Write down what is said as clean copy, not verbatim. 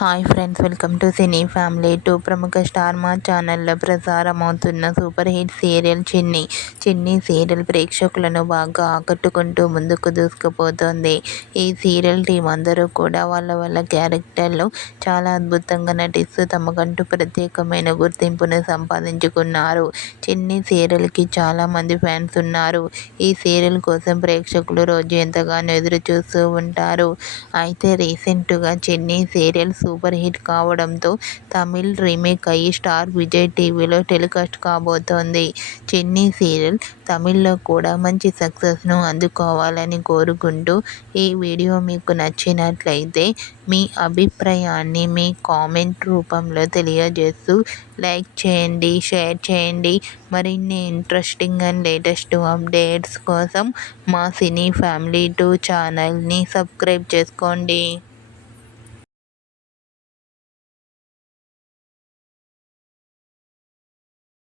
Hi friends, welcome to cine family 2. ప్రముఖ star మా ఛానల్లో ప్రసారమవుతున్న సూపర్ హిట్ సీరియల్ చిన్ని సీరియల్ ప్రేక్షకులను బాగా ఆకట్టుకుంటూ ముందుకు దూసుకుపోతోంది. ఈ సీరియల్ టీం అందరూ కూడా వాళ్ళ క్యారెక్టర్లు చాలా అద్భుతంగా నటిస్తూ తమకంటూ ప్రత్యేకమైన గుర్తింపును సంపాదించుకున్నారు. చిన్ని సీరియల్కి చాలామంది ఫ్యాన్స్ ఉన్నారు. ఈ సీరియల్ కోసం ప్రేక్షకులు రోజు ఎంతగానో ఎదురు చూస్తూ ఉంటారు. అయితే రీసెంట్గా చిన్ని సీరియల్ సూపర్ హిట్ కావడంతో తమిళ్ రీమేక్ అయ్యి స్టార్ విజయ్ టీవీలో టెలికాస్ట్ కాబోతోంది. చిన్ని సీరియల్ తమిళ్లో కూడా మంచి సక్సెస్ను అందుకోవాలని కోరుకుంటూ ఈ వీడియో మీకు నచ్చినట్లయితే మీ అభిప్రాయాన్ని మీ కామెంట్ రూపంలో తెలియజేస్తూ లైక్ చేయండి, షేర్ చేయండి. మరిన్ని ఇంట్రెస్టింగ్ అండ్ లేటెస్ట్ అప్డేట్స్ కోసం మా సినీ ఫ్యామిలీ 2 ఛానల్ని సబ్స్క్రైబ్ చేసుకోండి.